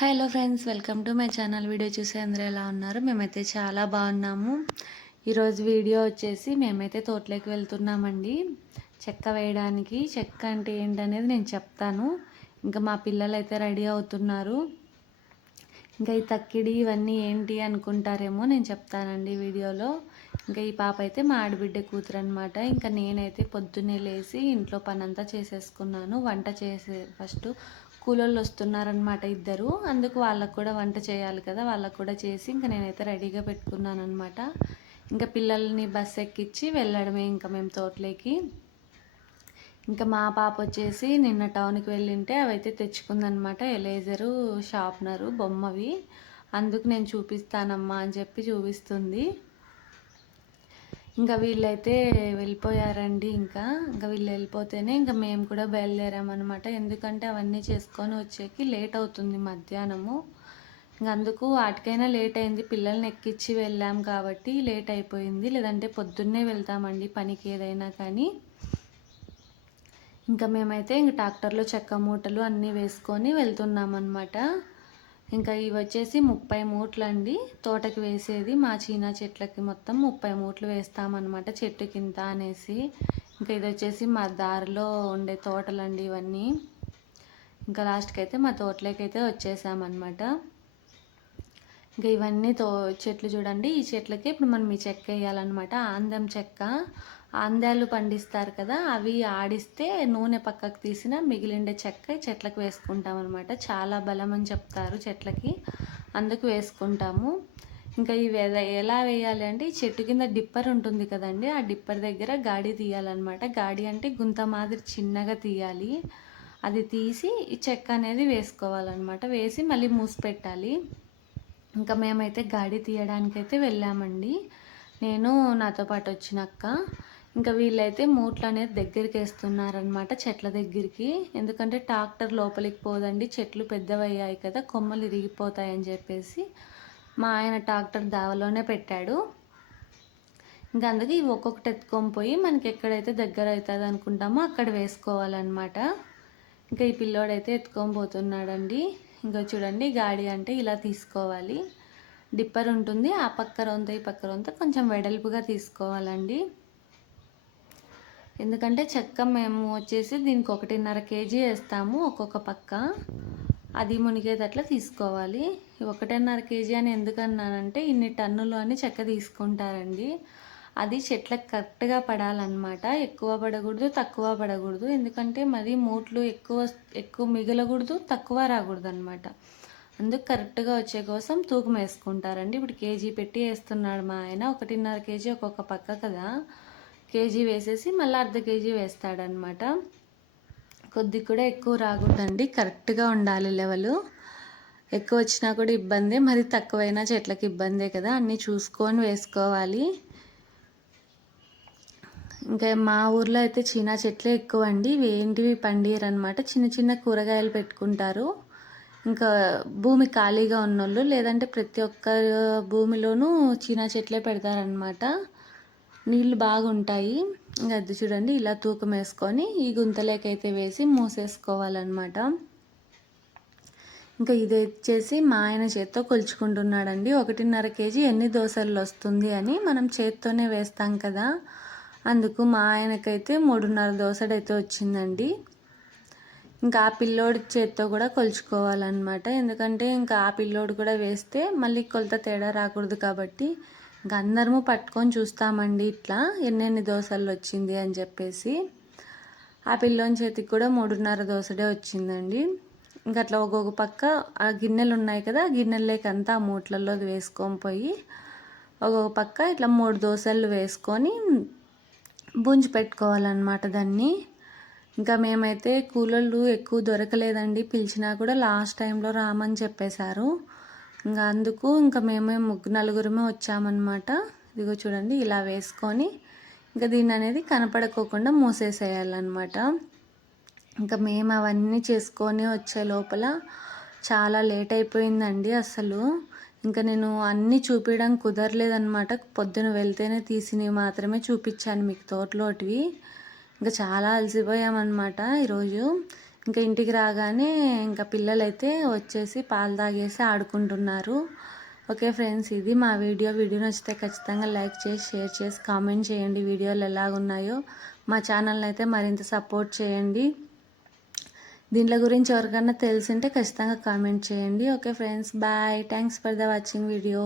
Hello friends welcome to my channel video చూసే అందరూ ఎలా ఉన్నారు? మేమైతే చాలా బాగున్నాము. ఈరోజు వీడియో వచ్చేసి మేమైతే తోటలోకి వెళ్తున్నామండి. చెక్క వేయడానికి. చెక్క అంటే ఏంటనేది నేను చెప్తాను. ఇంకా మా పిల్లలు అయితే రెడీ అవుతున్నారు. ఇంకా ఈ తక్కిడి ఇవన్నీ ఏంటి అనుకుంటారేమో నేను చెప్తానండి వీడియోలో. ఇంకా ఈ పాప అయితే మా ఆడబిడ్డ కూతురు అనమాట ఇంకా నేనైతే పొద్దున్నే లేచి ఇంట్లో పనంతా చేసేసుకున్నాను. వంట చేసే ఫస్ట్ కూలోళ్ళు వస్తున్నారనమాట ఇద్దరు. అందుకు వాళ్ళకు కూడా వంట చేయాలి కదా వాళ్ళకు కూడా చేసి ఇంకా నేనైతే రెడీగా పెట్టుకున్నాను అనమాట ఇంకా పిల్లల్ని బస్ ఎక్కించి వెళ్ళడమే ఇంకా మేము తోటలోకి. ఇంకా మా పాప వచ్చేసి నిన్న టౌన్కి వెళ్ళింటే అవైతే తెచ్చుకుందనమాట ఎలేజరు షార్ప్నరు బొమ్మవి. అందుకు నేను చూపిస్తానమ్మా అని చెప్పి చూపిస్తుంది. ఇంకా వీళ్ళైతే వెళ్ళిపోయారండి ఇంకా. ఇంకా వీళ్ళు వెళ్ళిపోతేనే ఇంకా మేము కూడా బయలుదేరామన్నమాట. ఎందుకంటే అవన్నీ చేసుకొని వచ్చేకి లేట్ అవుతుంది మధ్యాహ్నము. ఇంకా అందుకు వాటికైనా లేట్ అయింది. పిల్లల్ని ఎక్కించి వెళ్ళాం కాబట్టి లేట్ అయిపోయింది. లేదంటే పొద్దున్నే వెళ్తామండి పనికి ఏదైనా కానీ. ఇంకా మేమైతే ఇంక ట్రాక్టర్లో చెక్క మూటలు అన్నీ వేసుకొని వెళ్తున్నాం అనమాట ఇంకా ఇవి వచ్చేసి ముప్పై మూట్లు అండి. తోటకి వేసేది మా చీనా చెట్లకి మొత్తం ముప్పై మూట్లు వేస్తామన్నమాట చెట్టు కింద అనేసి. ఇంకా ఇది వచ్చేసి మా దారిలో ఉండే తోటలండి ఇవన్నీ. ఇంకా లాస్ట్కి అయితే మా తోటలోకి అయితే వచ్చేసామన్నమాట. ఇంకా ఇవన్నీ తో చెట్లు చూడండి. ఈ చెట్లకి ఇప్పుడు మనం ఈ చెక్క వేయాలన్నమాట. ఆందం చెక్క ఆందాలు పండిస్తారు కదా అవి ఆడిస్తే నూనె పక్కకు తీసిన మిగిలిండే చెక్క చెట్లకు వేసుకుంటాం అనమాట చాలా బలం అని చెప్తారు చెట్లకి. అందుకు వేసుకుంటాము. ఇంకా ఇవి ఎలా వేయాలి అంటే ఈ చెట్టు కింద డిప్పర్ ఉంటుంది కదండి ఆ డిప్పర్ దగ్గర గాడి తీయాలన్నమాట. గాడి అంటే గుంత మాదిరి చిన్నగా తీయాలి. అది తీసి ఈ చెక్క అనేది వేసుకోవాలన్నమాట. వేసి మళ్ళీ మూసి పెట్టాలి. ఇంకా మేమైతే గాడి తీయడానికైతే వెళ్ళామండి. నేను నాతో పాటు వచ్చిన అక్క. ఇంకా వీళ్ళైతే మూట్లు అనేది దగ్గరికి వేస్తున్నారనమాట చెట్ల దగ్గరికి. ఎందుకంటే ట్రాక్టర్ లోపలికి పోదండి చెట్లు పెద్దవయ్యాయి కదా కొమ్మలు ఇరిగిపోతాయని చెప్పేసి మా ఆయన ట్రాక్టర్ దావలోనే పెట్టాడు. ఇంకా అందుకే ఇవి ఒక్కొక్కటి ఎత్తుకొని పోయి మనకి ఎక్కడైతే దగ్గర అవుతుంది అనుకుంటామో అక్కడ వేసుకోవాలన్నమాట. ఇంకా ఈ పిల్లోడైతే ఎత్తుకొని పోతున్నాడండి. ఇంకా చూడండి గాడి అంటే ఇలా తీసుకోవాలి. డిప్పర్ ఉంటుంది ఆ పక్క రొంత ఈ పక్క రొంత కొంచెం వెడల్పుగా తీసుకోవాలండి. ఎందుకంటే చెక్క మేము వచ్చేసి దీనికి ఒకటిన్నర కేజీ వేస్తాము ఒక్కొక్క పక్క. అది మునిగేటట్లా తీసుకోవాలి. ఒకటిన్నర కేజీ అని ఎందుకన్నానంటే ఇన్ని టన్నులు అని చెక్క తీసుకుంటారండి. అది చెట్లకు కరెక్ట్గా పడాలన్నమాట. ఎక్కువ పడకూడదు తక్కువ పడకూడదు. ఎందుకంటే మరి మూట్లు ఎక్కువ ఎక్కువ మిగలకూడదు తక్కువ రాకూడదు అనమాట అందుకు కరెక్ట్గా వచ్చే కోసం తూకం వేసుకుంటారండి. ఇప్పుడు కేజీ పెట్టి వేస్తున్నాడు మా ఆయన. ఒకటిన్నర కేజీ ఒక్కొక్క పక్క కదా. కేజీ వేసేసి మళ్ళీ అర్ధ కేజీ వేస్తాడనమాట కొద్ది కూడా ఎక్కువ రాకూడదండి. కరెక్ట్గా ఉండాలి లెవెలు. ఎక్కువ వచ్చినా కూడా ఇబ్బందే. మరి తక్కువైనా చెట్లకి ఇబ్బందే కదా. అన్నీ చూసుకొని వేసుకోవాలి. ఇంకా మా ఊర్లో అయితే చీనా చెట్లే ఎక్కువ అండి ఏంటివి? పండియరు అనమాట చిన్న చిన్న కూరగాయలు పెట్టుకుంటారు. ఇంకా భూమి ఖాళీగా ఉన్నోళ్ళు లేదంటే ప్రతి ఒక్క భూమిలోనూ చీనా చెట్లే పెడతారనమాట నీళ్ళు బాగుంటాయి. ఇంకా అది చూడండి ఇలా తూకం వేసుకొని ఈ గుంతలేకైతే వేసి మూసేసుకోవాలన్నమాట. ఇంకా ఇది వచ్చేసి మా ఆయన చేత్తో కొలుచుకుంటున్నాడండి. ఒకటిన్నర కేజీ ఎన్ని దోశలు వస్తుంది అని మనం చేత్తోనే వేస్తాం కదా. అందుకు మా ఆయనకైతే మూడున్నర దోశడైతే వచ్చిందండి. ఇంకా ఆ పిల్లోడి చేత్తో కూడా కొలుచుకోవాలన్నమాట. ఎందుకంటే ఇంకా ఆ పిల్లోడు కూడా వేస్తే మళ్ళీ కొలత తేడా రాకూడదు కాబట్టి ఇంకా అందరము పట్టుకొని చూస్తామండి ఇట్లా. ఎన్నెన్ని దోశలు వచ్చింది అని చెప్పేసి. ఆ పిల్లోని చేతికి కూడా మూడున్నర దోశడే వచ్చిందండి. ఇంకా అట్లా ఒక్కొక్క పక్క ఆ గిన్నెలు ఉన్నాయి కదా ఆ గిన్నెలకంతా ఆ మూట్లలో వేసుకొని పోయి ఒక్కొక్క పక్క ఇట్లా మూడు దోశలు వేసుకొని బుంజి పెట్టుకోవాలన్నమాట దాన్ని. ఇంకా మేమైతే కూలర్లు ఎక్కువ దొరకలేదండి. పిలిచినా కూడా లాస్ట్ టైంలో రామని చెప్పేశారు. ఇంకా అందుకు ఇంకా మేమే ముగ్గు నలుగురమే వచ్చామన్నమాట. ఇదిగో చూడండి ఇలా వేసుకొని ఇంకా దీన్ని అనేది కనపడకోకుండా మూసేసేయాలన్నమాట. ఇంకా మేము అవన్నీ చేసుకొని వచ్చే లోపల చాలా లేట్ అయిపోయిందండి అసలు. ఇంకా నేను అన్నీ చూపించడం కుదరలేదన్నమాట. పొద్దున వెళ్తేనే తీసినవి మాత్రమే చూపించాను మీకు తోటలోటివి. ఇంకా చాలా అలసిపోయామన్నమాట ఈరోజు. ఇంకా ఇంటికి రాగానే ఇంకా పిల్లలైతే వచ్చేసి పాలు తాగేసి ఆడుకుంటున్నారు. ఓకే ఫ్రెండ్స్ ఇది మా వీడియో. వీడియో నచ్చితే ఖచ్చితంగా లైక్ చేసి షేర్ చేసి కామెంట్ చేయండి వీడియోలు ఎలాగున్నాయో. మా ఛానల్ని అయితే మరింత సపోర్ట్ చేయండి. దీంట్లో గురించి ఎవరికైనా తెలిసింటే ఖచ్చితంగా కామెంట్ చేయండి. Okay friends bye. Thanks for the watching video.